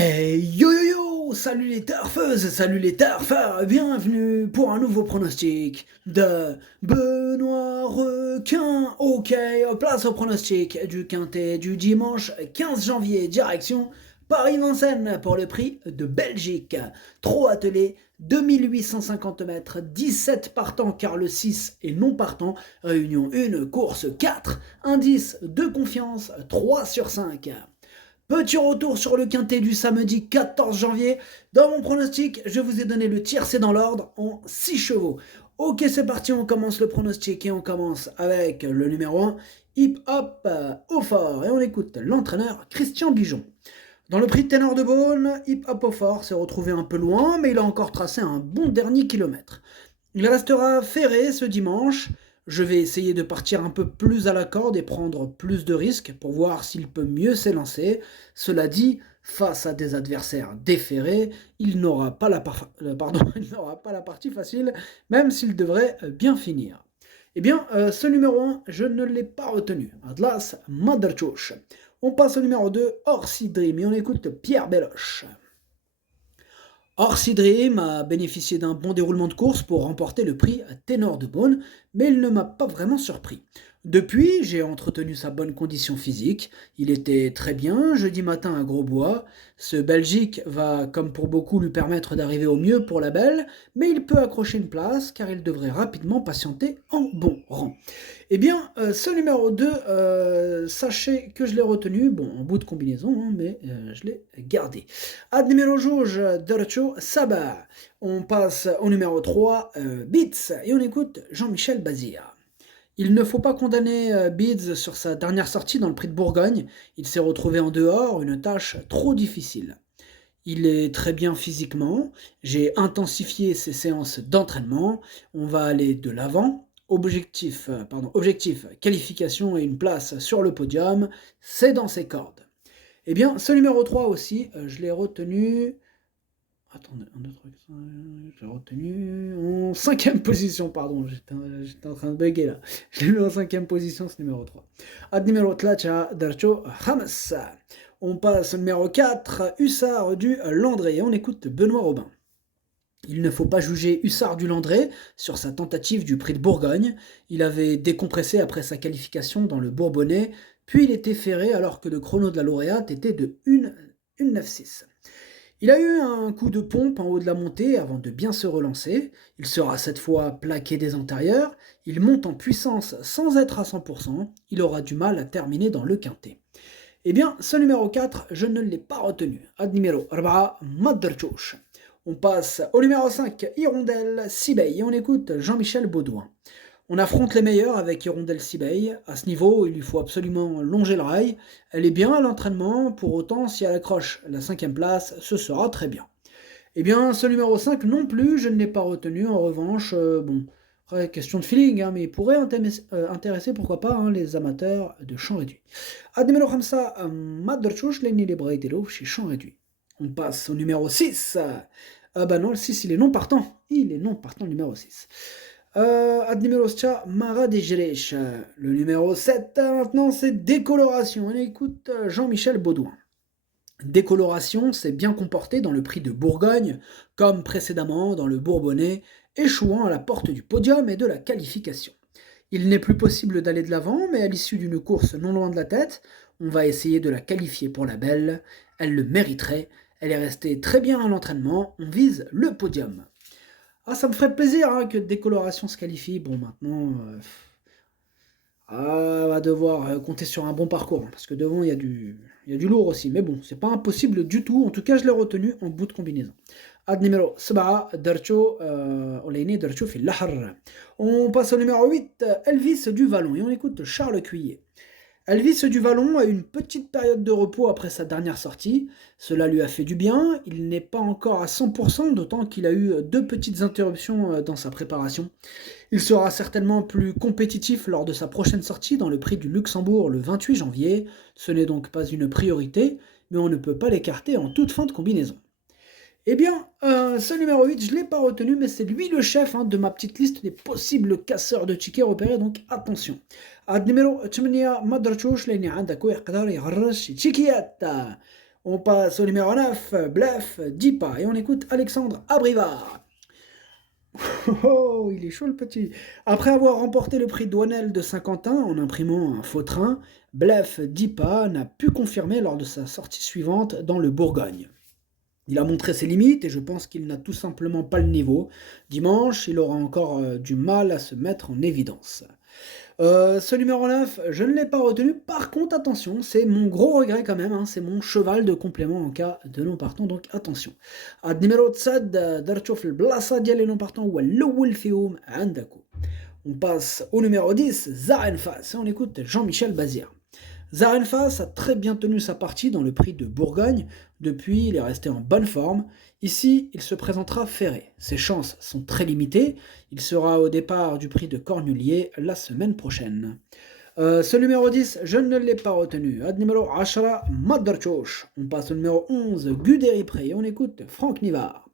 Hey yo yo yo! Salut les turfeuses, salut les turfeurs, bienvenue pour un nouveau pronostic de Benoît Requin. Ok, place au pronostic du quintet du dimanche 15 janvier, direction Paris-Vincennes pour le prix de Belgique. Trop attelé, 2850 mètres, 17 partants car le 6 est non partant, réunion 1, course 4, indice de confiance 3 sur 5. Petit retour sur le quintet du samedi 14 janvier. Dans mon pronostic, je vous ai donné le tiercé dans l'ordre en 6 chevaux. Ok, c'est parti, on commence le pronostic et on commence avec le numéro 1, Hip Hop au fort. Et on écoute l'entraîneur Christian Bijon. Dans le prix de Ténor de Beaune, Hip Hop au fort s'est retrouvé un peu loin, mais il a encore tracé un bon dernier kilomètre. Il restera ferré ce dimanche. Je vais essayer de partir un peu plus à la corde et prendre plus de risques pour voir s'il peut mieux s'élancer. Cela dit, face à des adversaires déférés, il n'aura pas il n'aura pas la partie facile, même s'il devrait bien finir. Eh bien, ce numéro 1, je ne l'ai pas retenu. Atlas Maderchouch. On passe au numéro 2, Orsi Dream, et on écoute Pierre Belloche. Orsi Dream a bénéficié d'un bon déroulement de course pour remporter le prix Ténor de Beaune, mais il ne m'a pas vraiment surpris. Depuis, j'ai entretenu sa bonne condition physique. Il était très bien jeudi matin à Grosbois. Ce Belgique va, comme pour beaucoup, lui permettre d'arriver au mieux pour la belle, mais il peut accrocher une place car il devrait rapidement patienter en bon rang. Eh bien, ce numéro 2, sachez que je l'ai retenu, bon, en bout de combinaison, hein, mais je l'ai gardé. Ad numéro jauge, Dercho Sabah. On passe au numéro 3, Beats, et on écoute Jean-Michel Bazir. Il ne faut pas condamner Beats sur sa dernière sortie dans le prix de Bourgogne. Il s'est retrouvé en dehors, une tâche trop difficile. Il est très bien physiquement, j'ai intensifié ses séances d'entraînement, on va aller de l'avant. Objectif, qualification et une place sur le podium, c'est dans ses cordes. Eh bien, ce numéro 3 aussi, je l'ai retenu. Attendez, je l'ai retenu en cinquième position, pardon, j'étais en train de bugger là. Je l'ai mis en cinquième position, ce numéro 3. Ad numéro 3, Darcho Hamas. On passe au numéro 4, Hussard du Landré, et on écoute Benoît Robin. Il ne faut pas juger Hussard du Landré sur sa tentative du prix de Bourgogne. Il avait décompressé après sa qualification dans le Bourbonnais, puis il était ferré alors que le chrono de la lauréate était de 1,9,6. Il a eu un coup de pompe en haut de la montée avant de bien se relancer. Il sera cette fois plaqué des antérieurs. Il monte en puissance sans être à 100%. Il aura du mal à terminer dans le quintet. Eh bien, ce numéro 4, je ne l'ai pas retenu. Ad numéro 4, Maderchouch. On passe au numéro 5, Hirondelle Sibey, et on écoute Jean-Michel Baudouin. On affronte les meilleurs avec Hirondelle Sibey. À ce niveau, il lui faut absolument longer le rail. Elle est bien à l'entraînement, pour autant, si elle accroche la 5e place, ce sera très bien. Eh bien, ce numéro 5 non plus, je ne l'ai pas retenu. En revanche, bon, après, question de feeling, hein, mais il pourrait intéresser, pourquoi pas, hein, les amateurs de champ réduit. Ad numéro 5, Maderchouch, Lenny Lebreidelo chez champ réduit. On passe au numéro 6. Ah bah non, le 6, il est non partant. Il est non partant, le numéro 6. Ad numéro 7, Mara Dejresh. Le numéro 7, maintenant, c'est Décoloration. On écoute Jean-Michel Baudouin. Décoloration s'est bien comporté dans le prix de Bourgogne, comme précédemment dans le Bourbonnais, échouant à la porte du podium et de la qualification. Il n'est plus possible d'aller de l'avant, mais à l'issue d'une course non loin de la tête, on va essayer de la qualifier pour la belle. Elle le mériterait. Elle est restée très bien à l'entraînement. On vise le podium. Ah, ça me ferait plaisir hein, que Décoloration se qualifie. Bon, maintenant, on va devoir compter sur un bon parcours, hein, parce que devant, il y a du lourd aussi. Mais bon, c'est pas impossible du tout. En tout cas, je l'ai retenu en bout de combinaison. Ad numéro 7, Darcho, Oleini Darcho fait l'ahar. On passe au numéro 8, Elvis du Vallon, et on écoute Charles Cuillet. Elvis du Vallon a eu une petite période de repos après sa dernière sortie. Cela lui a fait du bien. Il n'est pas encore à 100%, d'autant qu'il a eu 2 petites interruptions dans sa préparation. Il sera certainement plus compétitif lors de sa prochaine sortie dans le prix du Luxembourg le 28 janvier. Ce n'est donc pas une priorité, mais on ne peut pas l'écarter en toute fin de combinaison. Eh bien, ce numéro 8, je ne l'ai pas retenu, mais c'est lui le chef hein, de ma petite liste des possibles casseurs de tickets repérés, donc attention. Ad numéro 8, Madrachouch, لأن عنده يقدر يغرس تيكيات. On passe au numéro 9, Bluff, 10 pas, et on écoute Alexandre Abrivard. Oh, il est chaud le petit. Après avoir remporté le prix Douanel de Saint-Quentin en imprimant un faux train, Bluff 10 pas n'a pu confirmer lors de sa sortie suivante dans le Bourgogne. Il a montré ses limites et je pense qu'il n'a tout simplement pas le niveau. Dimanche, il aura encore du mal à se mettre en évidence. Ce numéro 9, je ne l'ai pas retenu. Par contre, attention, c'est mon gros regret quand même. Hein, c'est mon cheval de complément en cas de non partant, donc attention. Ad numéro 7, درت تشوف البلاصة ديال les non partants هو الأول فيهم عندكم. On passe au numéro 10, Zarenfas, et on écoute Jean-Michel Bazir. Zarenfas a très bien tenu sa partie dans le prix de Bourgogne. Depuis, il est resté en bonne forme. Ici, il se présentera ferré. Ses chances sont très limitées. Il sera au départ du prix de Cornulier la semaine prochaine. Ce numéro 10, je ne l'ai pas retenu. Ad numéro 10, Madarchosh. On passe au numéro 11, Guderipré, et on écoute Franck Nivard.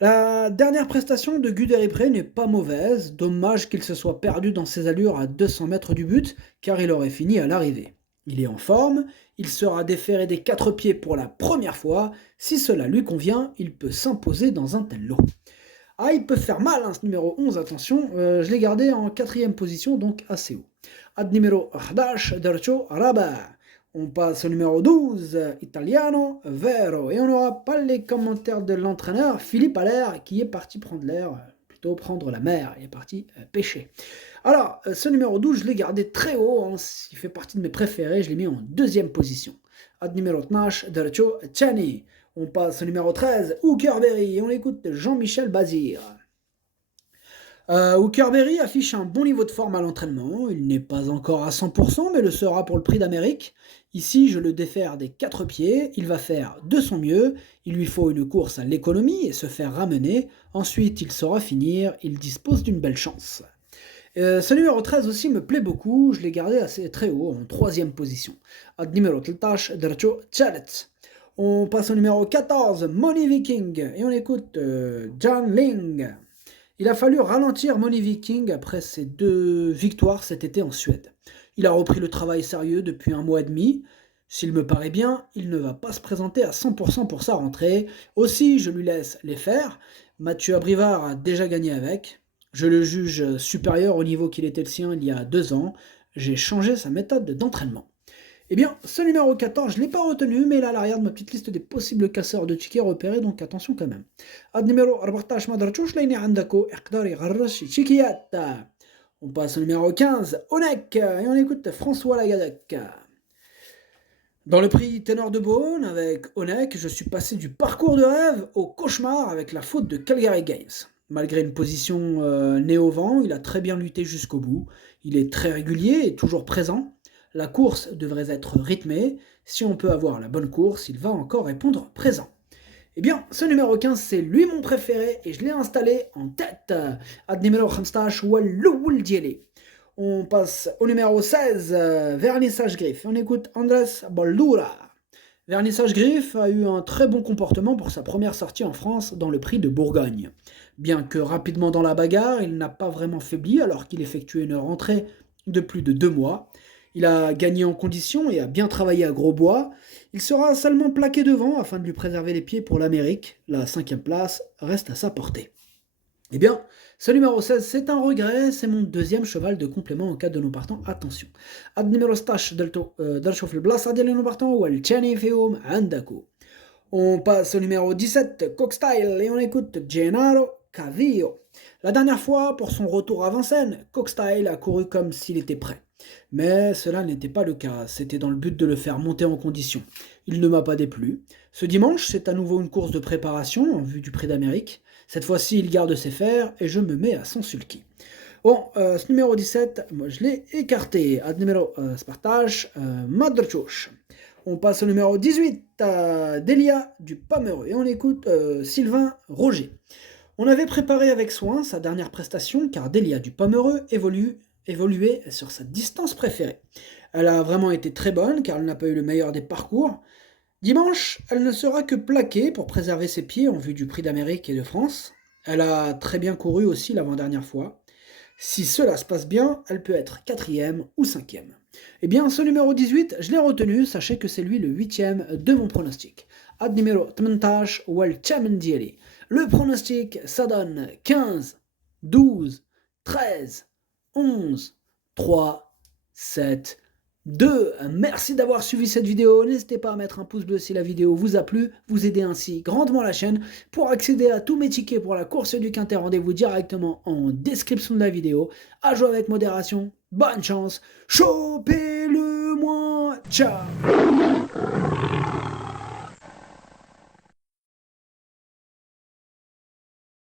La dernière prestation de Guderipré n'est pas mauvaise, dommage qu'il se soit perdu dans ses allures à 200 mètres du but, car il aurait fini à l'arrivée. Il est en forme, il sera déféré des 4 pieds pour la première fois, si cela lui convient, il peut s'imposer dans un tel lot. Ah, il peut faire mal, hein, ce numéro 11, attention, je l'ai gardé en 4ème position, donc assez haut. Ad numéro 11, Dercho Rabat. On passe au numéro 12, Italiano Vero. Et on n'aura pas les commentaires de l'entraîneur, Philippe Allaire, qui est parti prendre l'air, plutôt prendre la mer, il est parti pêcher. Alors, ce numéro 12, je l'ai gardé très haut, hein, il fait partie de mes préférés, je l'ai mis en 2ème position. Ad numéro 12, Dercho Chani. On passe au numéro 13, Hookerberry, et on écoute Jean-Michel Bazir. Hookerberry affiche un bon niveau de forme à l'entraînement, il n'est pas encore à 100%, mais le sera pour le prix d'Amérique. Ici, je le défère des 4 pieds, il va faire de son mieux, il lui faut une course à l'économie et se faire ramener, ensuite il saura finir, il dispose d'une belle chance. Ce numéro 13 aussi me plaît beaucoup, je l'ai gardé assez très haut, en 3ème position. Ad numéro 13, Dercho Chalet. On passe au numéro 14, Money Viking, et on écoute John Ling. Il a fallu ralentir Money Viking après ses 2 victoires cet été en Suède. Il a repris le travail sérieux depuis 1 mois et demi. S'il me paraît bien, il ne va pas se présenter à 100% pour sa rentrée. Aussi, je lui laisse les faire. Mathieu Abrivard a déjà gagné avec. Je le juge supérieur au niveau qu'il était le sien il y a 2 ans. J'ai changé sa méthode d'entraînement. Eh bien, ce numéro 14, je ne l'ai pas retenu, mais il est à l'arrière de ma petite liste des possibles casseurs de tickets repérés, donc attention quand même. Ad numéro 14, Madarchouch, Laini Andako, Iqdari Gharrash, Chikiyat. On passe au numéro 15, Onek, et on écoute François Lagadec. Dans le prix Ténor de Beaune, avec Onek, je suis passé du parcours de rêve au cauchemar avec la faute de Calgary Games. Malgré une position nez au vent, il a très bien lutté jusqu'au bout. Il est très régulier et toujours présent. La course devrait être rythmée. Si on peut avoir la bonne course, il va encore répondre présent. Eh bien, ce numéro 15, c'est lui mon préféré et je l'ai installé en tête. Ad numéro 15, Walloul Diele. On passe au numéro 16, Vernissage Griffe. On écoute Andrés Boldura. Vernissage Griffe a eu un très bon comportement pour sa première sortie en France dans le prix de Bourgogne. Bien que rapidement dans la bagarre, il n'a pas vraiment faibli alors qu'il effectuait une rentrée de plus de 2 mois. Il a gagné en condition et a bien travaillé à Grosbois. Il sera seulement plaqué devant afin de lui préserver les pieds pour l'Amérique. La 5e place reste à sa portée. Eh bien, ce numéro 16, c'est un regret, c'est mon 2e cheval de complément en cas de non partant. Attention. Ad numéro 16, Delcho في البلاصة ديال non partant والثاني فيهم عندكم. On passe au numéro 17, Cockstyle, et on écoute Gennaro Cavillo. La dernière fois, pour son retour à Vincennes, Cockstyle a couru comme s'il était prêt. Mais cela n'était pas le cas, c'était dans le but de le faire monter en condition. Il ne m'a pas déplu. Ce dimanche, c'est à nouveau une course de préparation en vue du Prix d'Amérique. Cette fois-ci, il garde ses fers et je me mets à son sulky. Bon, ce numéro 17, moi je l'ai écarté. Ad numéro Spartage, Madrchouch. On passe au numéro 18, Delia du Pomereux. Et on écoute Sylvain Roger. On avait préparé avec soin sa dernière prestation car Delia du Pomereux évoluait sur sa distance préférée. Elle a vraiment été très bonne car elle n'a pas eu le meilleur des parcours. Dimanche, elle ne sera que plaquée pour préserver ses pieds en vue du Prix d'Amérique et de France. Elle a très bien couru aussi l'avant-dernière fois. Si cela se passe bien, elle peut être quatrième ou cinquième. Eh bien, ce numéro 18, je l'ai retenu, sachez que c'est lui le huitième de mon pronostic. Ad numéro 18 wal الثامن ديالي. Le pronostic, ça donne 15, 12, 13, 11, 3, 7, 2. Merci d'avoir suivi cette vidéo. N'hésitez pas à mettre un pouce bleu si la vidéo vous a plu. Vous aidez ainsi grandement la chaîne. Pour accéder à tous mes tickets pour la course du Quintet, rendez-vous directement en description de la vidéo. À jouer avec modération. Bonne chance. Chopez-le moi. Ciao.